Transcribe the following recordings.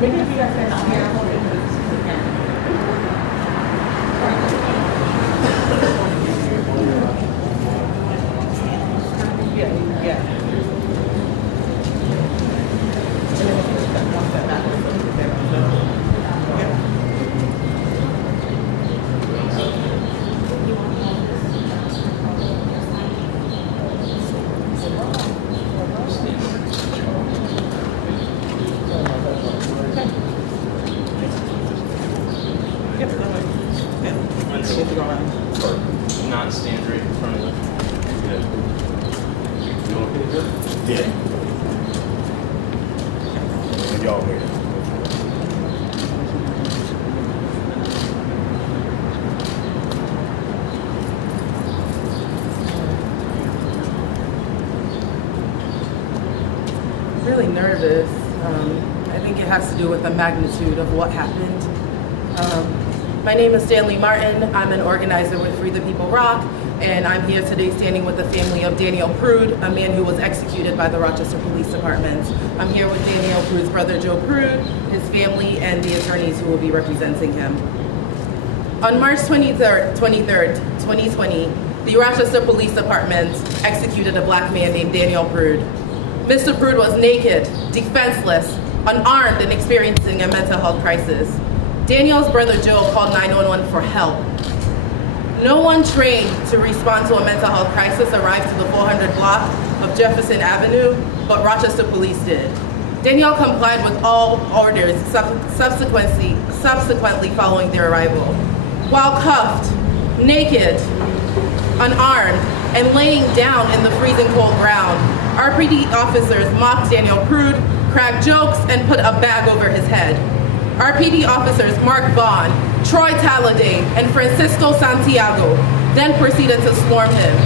Maybe if you guys stand out here, hold it. Not stand right in front of them. Yeah. And y'all here. Really nervous. I think it has to do with the magnitude of what happened. My name is Stanley Martin. I'm an organizer with Free the People Rock, and I'm here today standing with the family of Daniel Prude, a man who was executed by the Rochester Police Department. I'm here with Daniel Prude's brother, Joe Prude, his family, and the attorneys who will be representing him. On March 23rd, 2020, the Rochester Police Department executed a black man named Daniel Prude. Mr. Prude was naked, defenseless, unarmed, and experiencing a mental health crisis. Daniel's brother Joe called 911 for help. No one trained to respond to a mental health crisis arrived to the 400 block of Jefferson Avenue, but Rochester police did. Daniel complied with all orders subsequently following their arrival. While cuffed, naked, unarmed, and laying down in the freezing cold ground, RPD officers mocked Daniel Prude, cracked jokes, and put a bag over his head. RPD officers Mark Vaughn, Troy Talladay, and Francisco Santiago then proceeded to swarm him.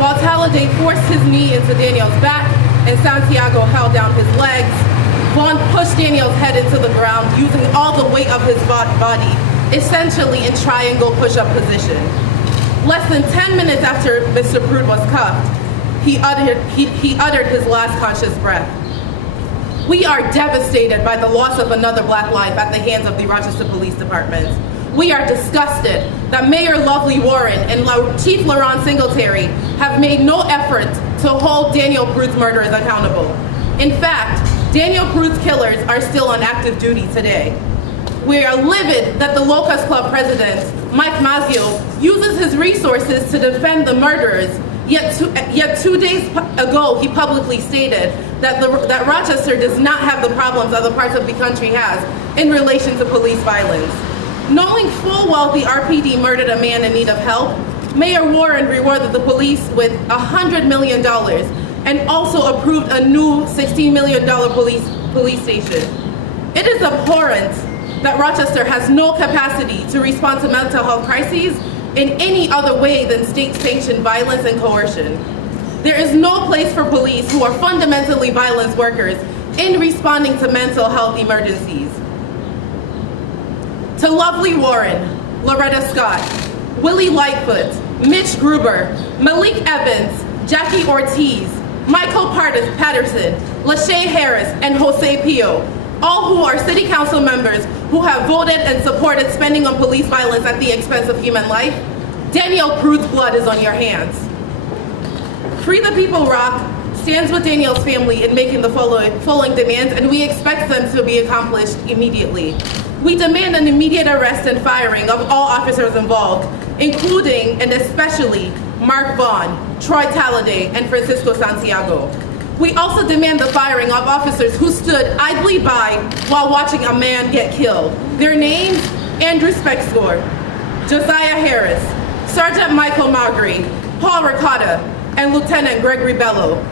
While Talladay forced his knee into Daniel's back and Santiago held down his legs, Vaughn pushed Daniel's head into the ground using all the weight of his body, essentially in triangle push-up position. Less than 10 minutes after Mr. Prude was cuffed, he uttered his last conscious breath. We are devastated by the loss of another black life at the hands of the Rochester Police Department. We are disgusted that Mayor Lovely Warren and Chief Laron Singletary have made no effort to hold Daniel Prude's murderers accountable. In fact, Daniel Prude's killers are still on active duty today. We are livid that the Locust Club president, Mike Mazzio, uses his resources to defend the murderers, yet 2 days ago he publicly stated that Rochester does not have the problems other parts of the country has in relation to police violence. Knowing full well the RPD murdered a man in need of help, Mayor Warren rewarded the police with $100 million and also approved a new $16 million police station. It is abhorrent that Rochester has no capacity to respond to mental health crises in any other way than state-sanctioned violence and coercion. There is no place for police who are fundamentally violence workers in responding to mental health emergencies. To Lovely Warren, Loretta Scott, Willie Lightfoot, Mitch Gruber, Malik Evans, Jackie Ortiz, Michael Patterson, Lachey Harris, and Jose Pio, all who are city council members who have voted and supported spending on police violence at the expense of human life, Daniel Prude's blood is on your hands. Free the People Rock stands with Daniel's family in making the following demands, and we expect them to be accomplished immediately. We demand an immediate arrest and firing of all officers involved, including and especially Mark Vaughn, Troy Talladay, and Francisco Santiago. We also demand the firing of officers who stood idly by while watching a man get killed. Their names: Andrew Spexgore, Josiah Harris, Sergeant Michael Magri, Paul Ricotta, and Lieutenant Gregory Bello.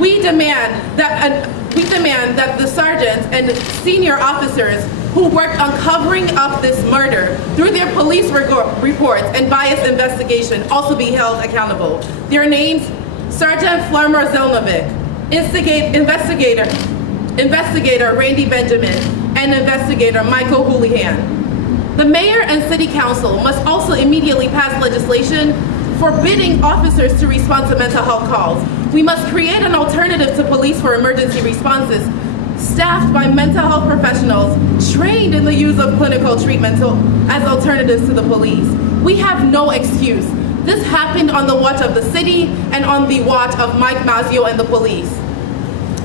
We demand that the sergeants and senior officers who worked on covering up this murder through their police reports and biased investigation also be held accountable. Their names: Sergeant Flermer Zelnovic, investigator Randy Benjamin, and investigator Michael Houlihan. The mayor and city council must also immediately pass legislation forbidding officers to respond to mental health calls. We must create an alternative to police for emergency responses, staffed by mental health professionals trained in the use of clinical treatment as alternatives to the police. We have no excuse. This happened on the watch of the city and on the watch of Mike Mazzio and the police.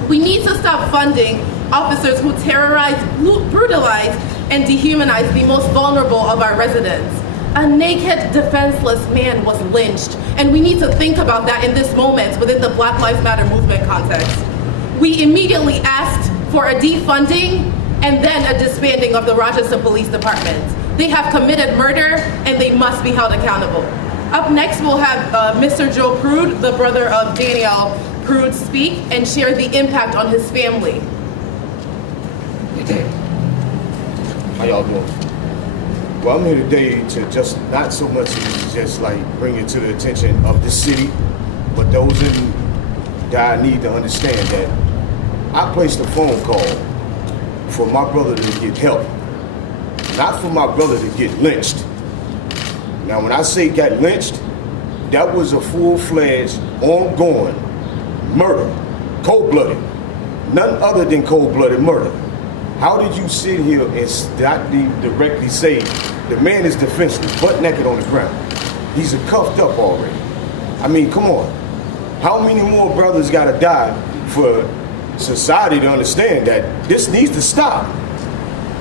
We need to stop funding officers who terrorize, brutalize, and dehumanize the most vulnerable of our residents. A naked, defenseless man was lynched, and we need to think about that in this moment within the Black Lives Matter movement context. We immediately asked for a defunding and then a disbanding of the Rochester Police Department. They have committed murder, and they must be held accountable. Up next, we'll have Mr. Joe Prude, the brother of Daniel Prude, speak and share the impact on his family. How y'all doing? Well, I'm here today to just not so much as just like bring it to the attention of the city, but those that I need to understand that I placed a phone call for my brother to get help, not for my brother to get lynched. Now, when I say got lynched, that was a full-fledged, ongoing murder, cold-blooded, none other than cold-blooded murder. How did you sit here and not directly say the man is defenseless, butt naked on the ground? He's cuffed up already. I mean, come on. How many more brothers gotta die for society to understand that this needs to stop?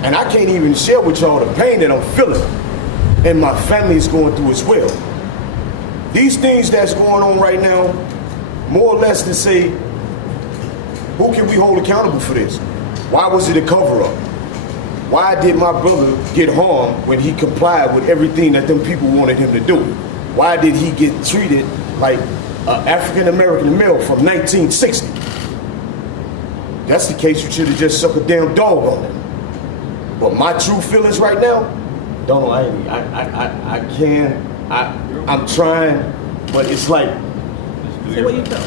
And I can't even share with y'all the pain that I'm feeling and my family is going through as well. These things that's going on right now, more or less to say, who can we hold accountable for this? Why was it a cover-up? Why did my brother get harmed when he complied with everything that them people wanted him to do? Why did he get treated like an African-American male from 1960? That's the case, you should have just sucked a damn dog on him. But my true feelings right now, I'm trying, but it's like,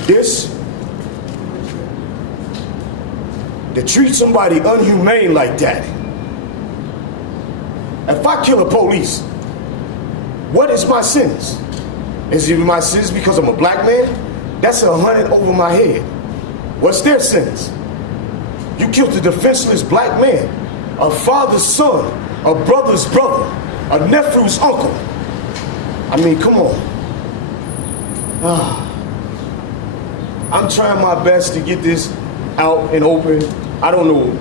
this, to treat somebody unhumane like that. If I kill a police, what is my sentence? Is it my sentence because I'm a black man? That's 100 over my head. What's their sentence? You killed a defenseless black man, a father's son, a brother's brother, a nephew's uncle. I mean, come on. I'm trying my best to get this out and open. I don't know.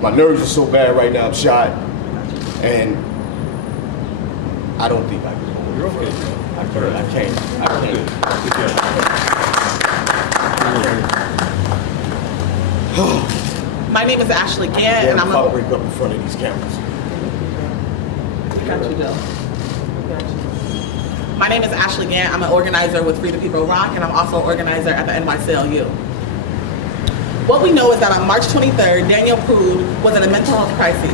My nerves are so bad right now, I'm shot. And I don't think I can. You're okay. I can't. My name is Ashley Gant, and I'm I'll break up in front of these cameras. Got you, Bill. My name is Ashley Gant. I'm an organizer with Free the People Rock, and I'm also an organizer at the NYCLU. What we know is that on March 23rd, Daniel Prude was in a mental health crisis.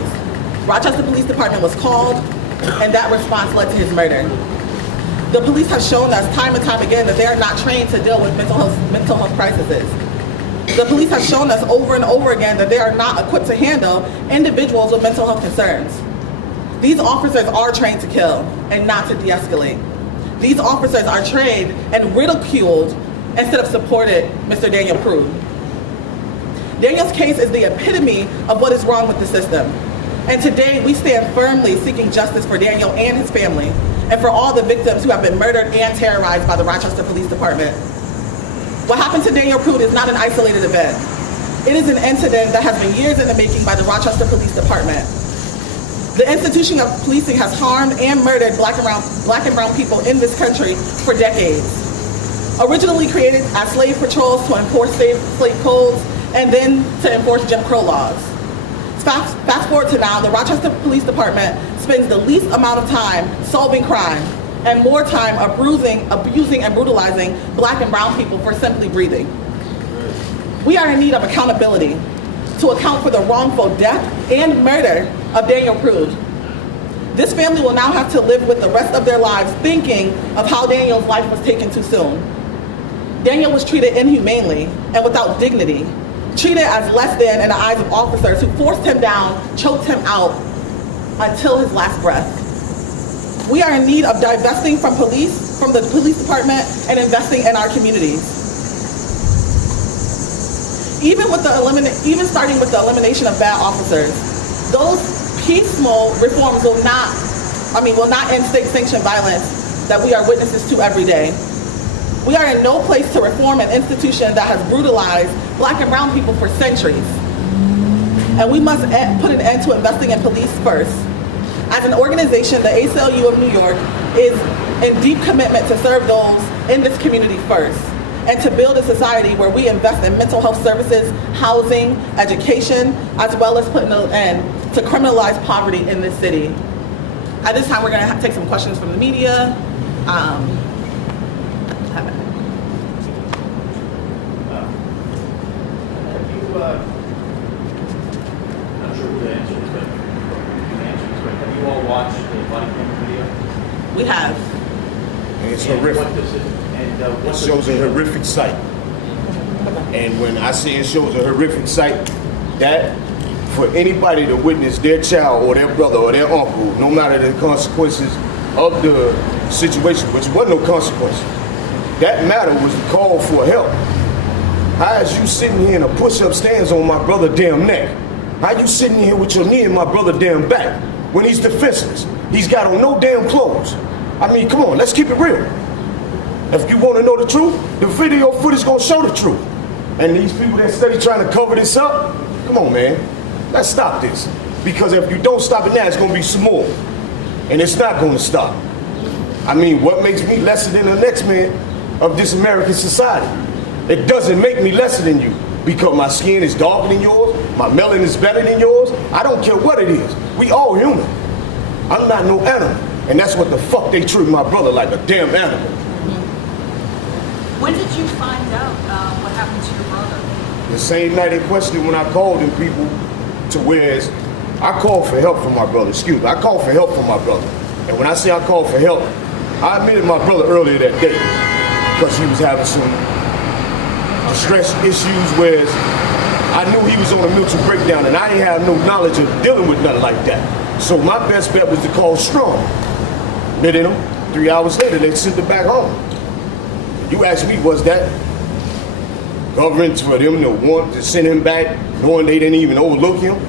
Rochester Police Department was called, and that response led to his murder. The police have shown us time and time again that they are not trained to deal with mental health crises. The police have shown us over and over again that they are not equipped to handle individuals with mental health concerns. These officers are trained to kill and not to de-escalate. These officers are trained and ridiculed instead of supported Mr. Daniel Prude. Daniel's case is the epitome of what is wrong with the system. And today, we stand firmly seeking justice for Daniel and his family, and for all the victims who have been murdered and terrorized by the Rochester Police Department. What happened to Daniel Prude is not an isolated event. It is an incident that has been years in the making by the Rochester Police Department. The institution of policing has harmed and murdered black and brown people in this country for decades. Originally created as slave patrols to enforce slave codes and then to enforce Jim Crow laws. Fast forward to now, the Rochester Police Department spends the least amount of time solving crime and more time abusing, and brutalizing black and brown people for simply breathing. We are in need of accountability to account for the wrongful death and murder of Daniel Prude. This family will now have to live with the rest of their lives thinking of how Daniel's life was taken too soon. Daniel was treated inhumanely and without dignity, treated as less than in the eyes of officers who forced him down, choked him out until his last breath. We are in need of divesting from the police department and investing in our communities. Even starting with the elimination of bad officers, those piecemeal reforms will not end state-sanctioned violence that we are witnesses to every day. We are in no place to reform an institution that has brutalized black and brown people for centuries. And we must put an end to investing in police first. As an organization, the ACLU of New York is in deep commitment to serve those in this community first, and to build a society where we invest in mental health services, housing, education, as well as putting an end to criminalized poverty in this city. At this time, we're going to take some questions from the media. Not sure who the answer is, but have you all watched the body cam video? We have. And it's And horrific. what does it It shows a horrific sight. And when I say it shows a horrific sight, that for anybody to witness their child or their brother or their uncle, no matter the consequences of the situation, which wasn't no consequence, that matter was the call for help. How is you sitting here in a push-up stands on my brother damn neck? How you sitting here with your knee in my brother damn back when he's defenseless? He's got on no damn clothes. I mean, come on, let's keep it real. If you want to know the truth, the video footage gonna show the truth. And these people that steady trying to cover this up, come on, man, let's stop this. Because if you don't stop it now, it's gonna be some more. And it's not gonna stop. I mean, what makes me lesser than the next man of this American society? It doesn't make me lesser than you because my skin is darker than yours, my melanin is better than yours. I don't care what it is. We all human. I'm not no animal. And that's what the fuck they treat my brother, like a damn animal. When did you find out what happened to your brother? The same night in question when I called them people to whereas I called for help from my brother, I called for help from my brother. And when I say I called for help, I admitted my brother earlier that day because he was having some stress issues, whereas I knew he was on a mental breakdown and I didn't have no knowledge of dealing with nothing like that. So my best bet was to call Strong. Admitted him. 3 hours later, they sent him back home. You asked me, was that government for them to want to send him back knowing they didn't even overlook him?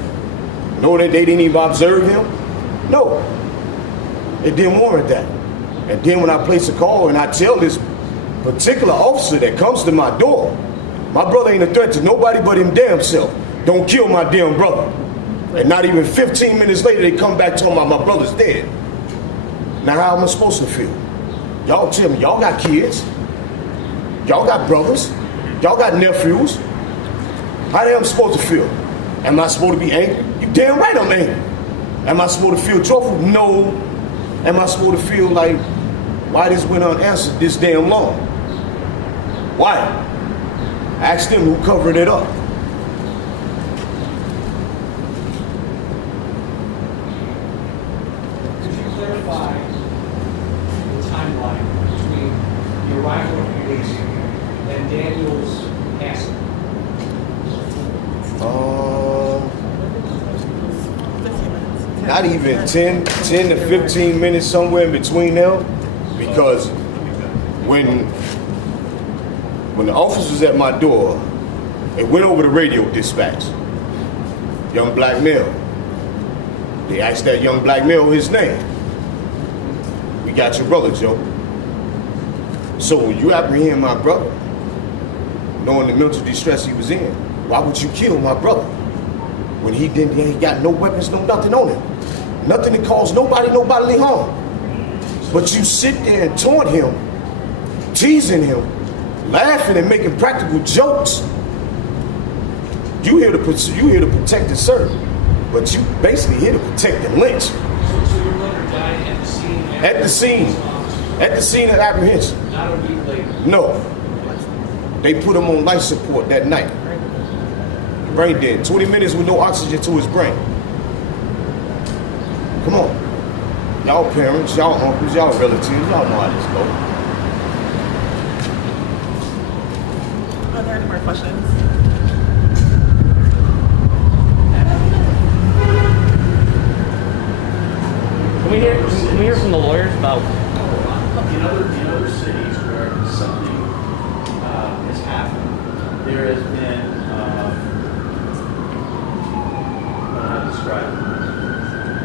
Knowing that they didn't even observe him? No. It didn't warrant that. And then when I place a call and I tell this particular officer that comes to my door, my brother ain't a threat to nobody but him damn self. Don't kill my damn brother. And not even 15 minutes later, they come back talking about my brother's dead. Now how am I supposed to feel? Y'all tell me, y'all got kids. Y'all got brothers. Y'all got nephews. How the hell am I supposed to feel? Am I supposed to be angry? You damn right I'm angry. Am I supposed to feel joyful? No. Am I supposed to feel like, why this went unanswered this damn long? Why? Ask them who covered it up. Could you clarify the timeline between the arrival of police and Daniel's passing? 15 minutes. Not even 10 to 15 minutes, somewhere in between them, because when the officer was at my door It went over the radio dispatch. Young black male. They asked that young black male his name. We got your brother, Joe. So when you apprehend my brother, knowing the mental distress he was in, why would you kill my brother? When he got no weapons, no nothing on him. Nothing that caused nobody no bodily harm. But you sit there and taunt him, teasing him, laughing and making practical jokes. You here to protect and serve, but you basically here to protect and lynch. So your brother died at the scene? At the scene of apprehension. Not a week later? No. They put him on life support that night. Brain dead. 20 minutes with no oxygen to his brain. Come on. Y'all parents, y'all uncles, y'all relatives, y'all know how this goes. Are there any more questions? Can we hear from the lawyers about In other cities where something has happened, there has been, how do I describe it?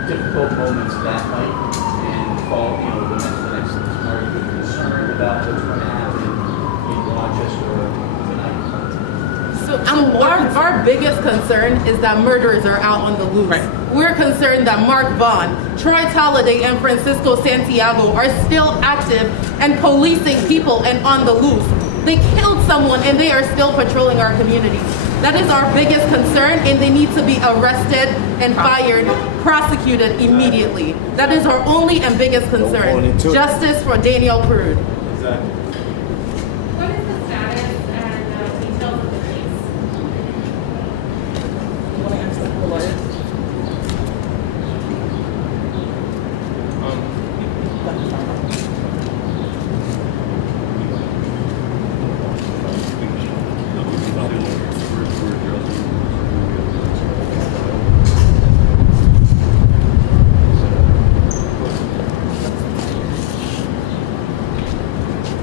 Difficult moments that night and fall, the next are you concerned about what's going to happen in Rochester tonight? So our biggest concern is that murderers are out on the loose. Right. We're concerned that Mark Vaughn, Troy Talladay, and Francisco Santiago are still active and policing people and on the loose. They killed someone and they are still patrolling our communities. That is our biggest concern, and they need to be arrested and fired, prosecuted immediately. That is our only and biggest concern. Justice for Daniel Prude. Exactly. What is the status and details of the case? You want to answer the lawyers?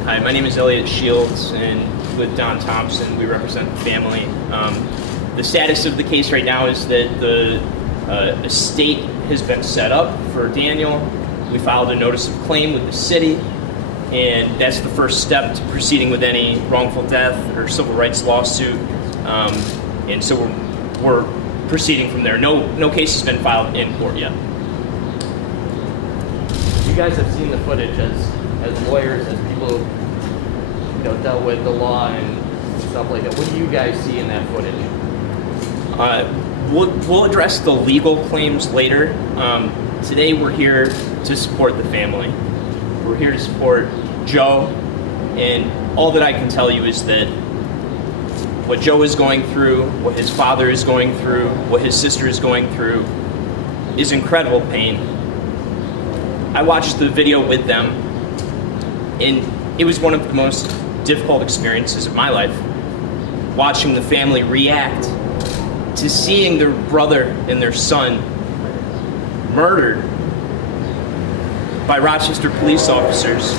Hi, my name is Elliot Shields, and with Don Thompson, we represent the family. The status of the case right now is that the estate has been set up for Daniel. We filed a notice of claim with the city, and that's the first step to proceeding with any wrongful death or civil rights lawsuit. And so we're proceeding from there. No case has been filed in court yet. You guys have seen the footage as lawyers, as people dealt with the law and stuff like that. What do you guys see in that footage? We'll address the legal claims later. Today we're here to support the family. We're here to support Joe, and all that I can tell you is that what Joe is going through, what his father is going through, what his sister is going through is incredible pain. I watched the video with them, and it was one of the most difficult experiences of my life, watching the family react to seeing their brother and their son murdered by Rochester police officers,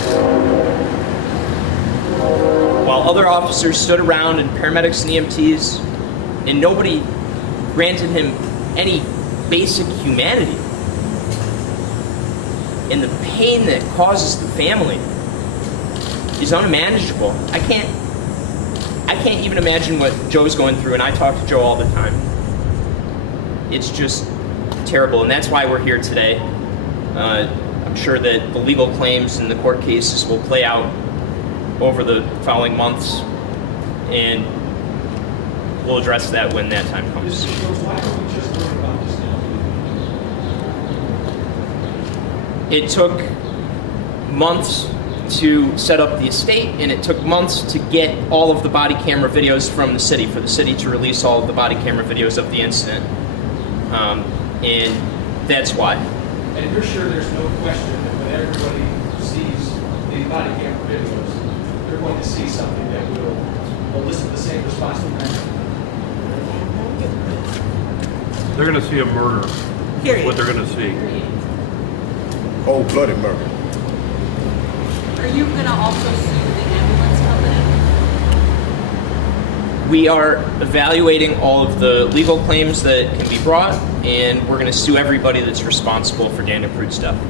while other officers stood around, and paramedics and EMTs, and nobody granted him any basic humanity. And the pain that causes the family is unmanageable. I can't even imagine what Joe's going through, and I talk to Joe all the time. It's just terrible, and that's why we're here today. I'm sure that the legal claims and the court cases will play out over the following months, and we'll address that when that time comes. Why are we just learning about this now? It took months to set up the estate, and it took months to get all of the body camera videos from the city, for the city to release all of the body camera videos of the incident. And that's why. And you're sure there's no question that when everybody sees the body camera videos, they're going to see something that will elicit the same response from them? They're going to see a murder. Period. What they're going to see. Cold-blooded murder. Are you gonna also sue the ambulance company? We are evaluating all of the legal claims that can be brought, and we're going to sue everybody that's responsible for Daniel Prude's death.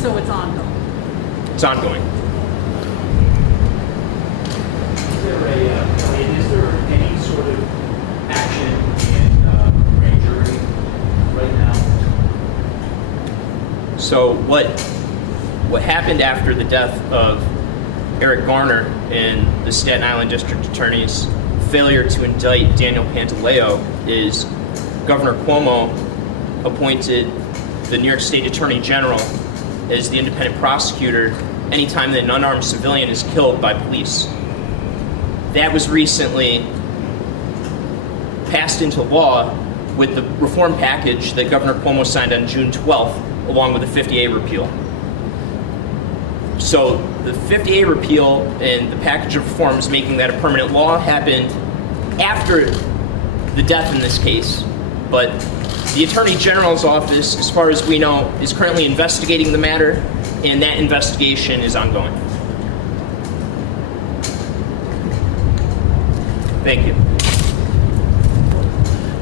So it's ongoing. It's ongoing. Is there any sort of action in grand jury right now? So what happened after the death of Eric Garner and the Staten Island District Attorney's failure to indict Daniel Pantaleo is Governor Cuomo appointed the New York State Attorney General as the independent prosecutor anytime that an unarmed civilian is killed by police. That was recently passed into law with the reform package that Governor Cuomo signed on June 12th, along with the 50A repeal. So the 50A repeal and the package of reforms making that a permanent law happened after the death in this case. But the Attorney General's office, as far as we know, is currently investigating the matter, and that investigation is ongoing. Thank you.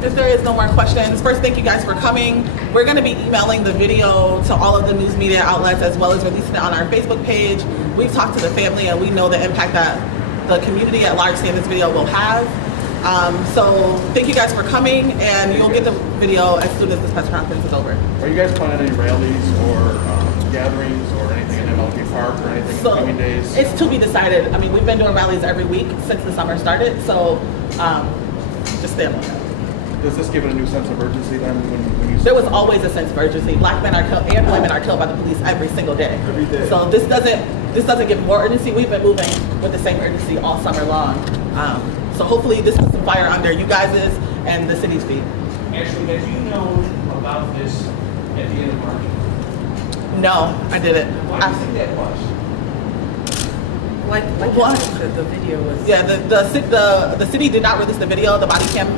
If there is no more questions, first, thank you guys for coming. We're going to be emailing the video to all of the news media outlets as well as releasing it on our Facebook page. We've talked to the family and we know the impact that the community at large seeing this video will have. So thank you guys for coming, and you'll get the video as soon as this press conference is over. Are you guys planning any rallies or gatherings or anything in MLK Park or anything in the coming days? It's to be decided. I mean, we've been doing rallies every week since the summer started, so just stay on the lookout. Does this give it a new sense of urgency then when you... There was always a sense of urgency. Black men are killed and women are killed by the police every single day. Every day. So this doesn't give more urgency. We've been moving with the same urgency all summer long. So hopefully this puts some fire under you guys' and the city's feet. Actually, had you known about this at the end of March? No, I didn't. Why do you think that was? Like What? the video was. Yeah, the city did not release the video, the body cam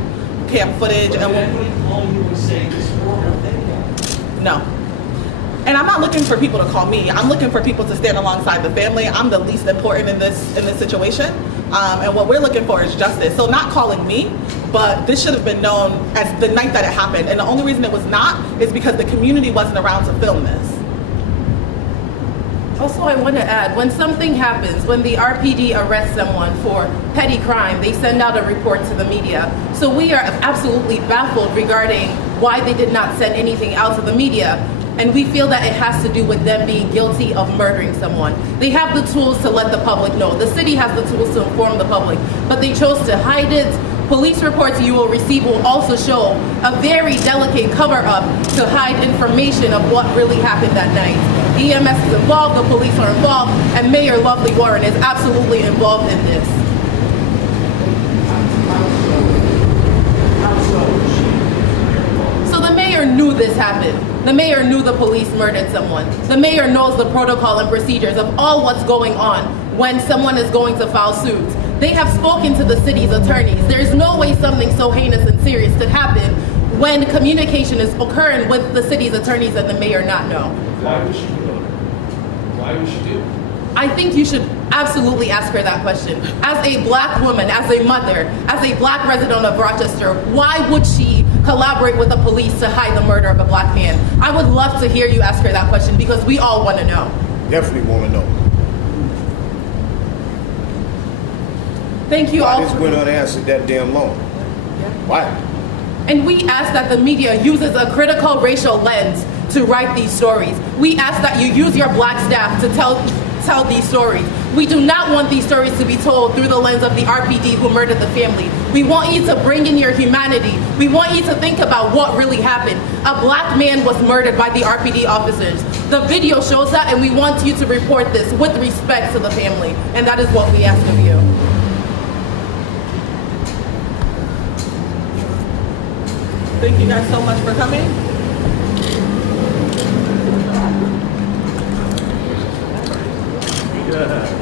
footage. But And did anybody call you and say this horrible thing happened? no. And I'm not looking for people to call me. I'm looking for people to stand alongside the family. I'm the least important in this situation. And what we're looking for is justice. So not calling me, but this should have been known as the night that it happened. And the only reason it was not is because the community wasn't around to film this. Also, I want to add, when something happens, when the RPD arrests someone for petty crime, they send out a report to the media. So we are absolutely baffled regarding why they did not send anything out to the media. And we feel that it has to do with them being guilty of murdering someone. They have the tools to let the public know. The city has the tools to inform the public, but they chose to hide it. Police reports you will receive will also show a very delicate cover-up to hide information of what really happened that night. EMS is involved, the police are involved, and Mayor Lovely Warren is absolutely involved in this. So the mayor knew this happened. The mayor knew the police murdered someone. The mayor knows the protocol and procedures of all what's going on when someone is going to file suits. They have spoken to the city's attorneys. There's no way something so heinous and serious could happen when communication is occurring with the city's attorneys and the mayor not know. Why would she do it? Why would she do it? I think you should absolutely ask her that question. As a black woman, as a mother, as a black resident of Rochester, why would she collaborate with the police to hide the murder of a black man? I would love to hear you ask her that question because we all want to know. Definitely want to know. Thank you Why all. this went unanswered that damn long? Why? And we ask that the media uses a critical racial lens to write these stories. We ask that you use your black staff to tell these stories. We do not want these stories to be told through the lens of the RPD who murdered the family. We want you to bring in your humanity. We want you to think about what really happened. A black man was murdered by the RPD officers. The video shows that, and we want you to report this with respect to the family. And that is what we ask of you. Thank you guys so much for coming. Yeah.